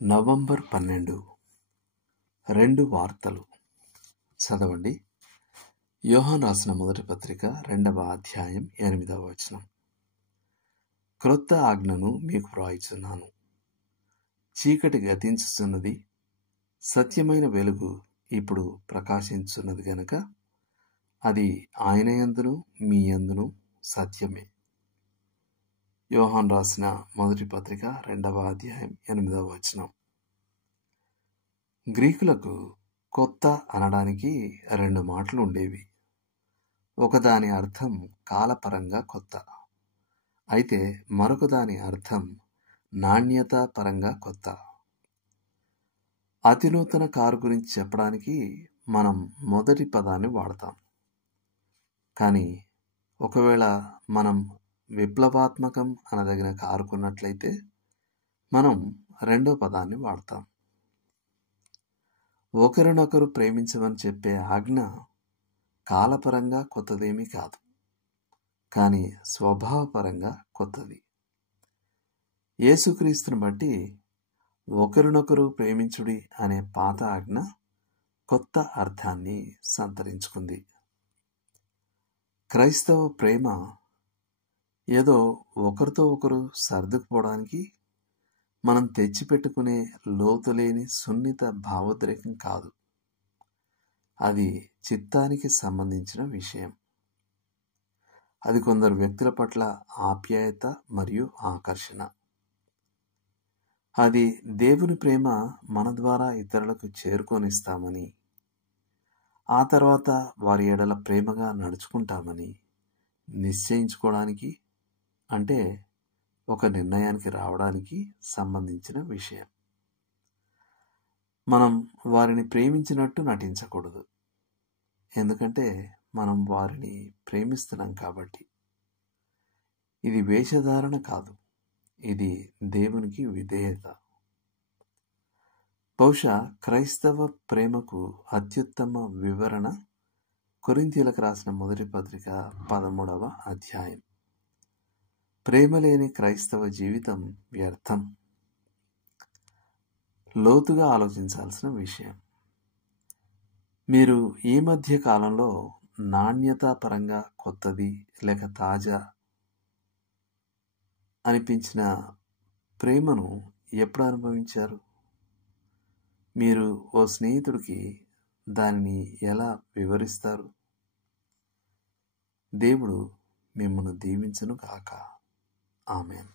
November 12 2 వార్తలు చదవండి. యోహాను రాసిన మొదటి పత్రిక 2వ అధ్యాయం 8వ వచనం. క్రొత్త ఆజ్ఞను మీకు వ్రాయిచున్నాను. చీకటి గతించుచున్నది, సత్యమైన వెలుగు ఇప్పుడు ప్రకాశించున్నది గనుక అది ఆయన యందును మీ యందును సత్యమే. యోహాను రాసిన మొదటి పత్రిక 2వ అధ్యాయం 8వ వచనం. గ్రీకులకు కొత్త అనడానికి 2 మాటలు ఉండేవి. ఒకదాని అర్థం కాలపరంగా కొత్త, అయితే మరొక దాని అర్థం నాణ్యత పరంగా కొత్త. అతినూతన కారు గురించి చెప్పడానికి మనం మొదటి పదాన్ని వాడతాం. కానీ ఒకవేళ మనం విప్లవాత్మకం అనదగిన కారు కొన్నట్లయితే మనం రెండో పదాన్ని వాడతాం. ఒకరినొకరు ప్రేమించమని చెప్పే ఆజ్ఞ కాలపరంగా కొత్తదేమీ కాదు, కానీ స్వభావపరంగా కొత్తది. యేసుక్రీస్తుని బట్టి ఒకరినొకరు ప్రేమించుడి అనే పాత ఆజ్ఞ కొత్త అర్థాన్ని సంతరించుకుంది. క్రైస్తవ ప్రేమ ఏదో ఒకరితో ఒకరు సర్దుకుపోవడానికి మనం తెచ్చిపెట్టుకునే లోతులేని సున్నిత భావోద్రేకం కాదు. అది చిత్తానికి సంబంధించిన విషయం. అది కొందరు వ్యక్తుల పట్ల ఆప్యాయత మరియు ఆకర్షణ. అది దేవుని ప్రేమ మన ద్వారా ఇతరులకు చేరుకొనిస్తామని, ఆ తర్వాత వారి ఎడల ప్రేమగా నడుచుకుంటామని నిశ్చయించుకోవడానికి, అంటే ఒక నిర్ణయానికి రావడానికి సంబంధించిన విషయం. మనం వారిని ప్రేమించినట్టు నటించకూడదు, ఎందుకంటే మనం వారిని ప్రేమిస్తున్నాం కాబట్టి. ఇది వేషధారణ కాదు, ఇది దేవునికి విధేయత. బహుశా క్రైస్తవ ప్రేమకు అత్యుత్తమ వివరణ కొరింథీయులకు రాసిన మొదటి పత్రిక 13వ అధ్యాయం. ప్రేమ లేని క్రైస్తవ జీవితం వ్యర్థం. లోతుగా ఆలోచించాల్సిన విషయం. మీరు ఈ మధ్య కాలంలో నాణ్యతా పరంగా కొత్తది లేక తాజా అనిపించిన ప్రేమను ఎప్పుడు అనుభవించారు? మీరు ఓ స్నేహితుడికి దానిని ఎలా వివరిస్తారు? దేవుడు మిమ్మల్ని దీవించును గాక. ఆమేన్.